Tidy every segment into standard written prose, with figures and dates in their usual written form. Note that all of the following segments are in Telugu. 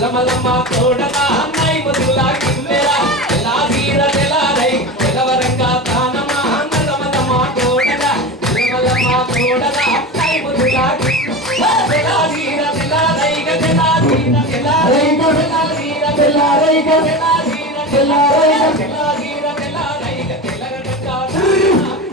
మల్లమల్లమ్మ కోడలా నై ముదులా కిన్నెరా లాదీర తెలారై తెలవరంగా తానమా మల్లమల్లమ్మ కోడలా మల్లమల్లమ్మ కోడలా నై ముదులా తెలాదీర తెలారై తెలాదీర తెలారై తెలాదీర తెలారై తెలాదీర తెలారై తెలాదీర తెలారై తెలవరంగా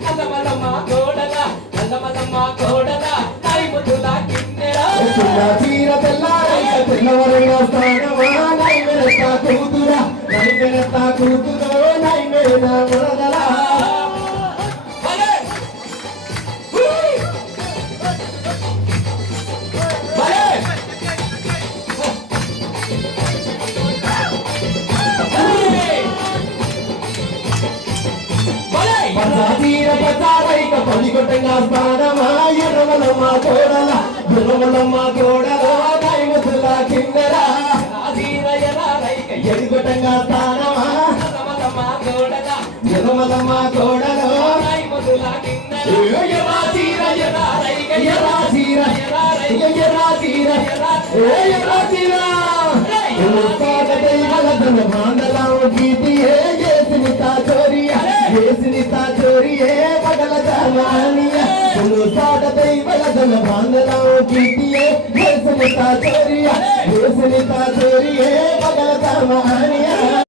మల్లమల్లమ్మ కోడలా మల్లమల్లమ్మ కోడలా నై ముదులా కిన్నెరా తెలాదీర తెలారై తెల్లవరంగా స్థానమా నై మెరతా కూతురా నై మెరతా కూతురో నై మెరతా మురదలా పసాదీర పసారైక పడిగొట్టంగా స్థానమా ఎర్రమలమ్మ కోడల ఎర్రమలమ్మ కోడల దైవతుల కిందరా లాదీర ఎలారైక ఎడిగొట్టంగా స్థానమా మల్లమల్లమ్మ కోడలా ఎర్రమలమ్మ కోడల నై ముదులా కిన్నెరా ఎర్రాతీర ఎర్రారైక ఎర్రాతీర ఎర్రాతీర ఎర్రాతీర దైవల మాండలం గీతి ఏసినితా చోరియా ఏసినితా చోరియే పగల జమానియా సాట దైవల మాండలం గీతి ఏసినితా చోరియా ఏసినితా చోరియే పగల జమానియా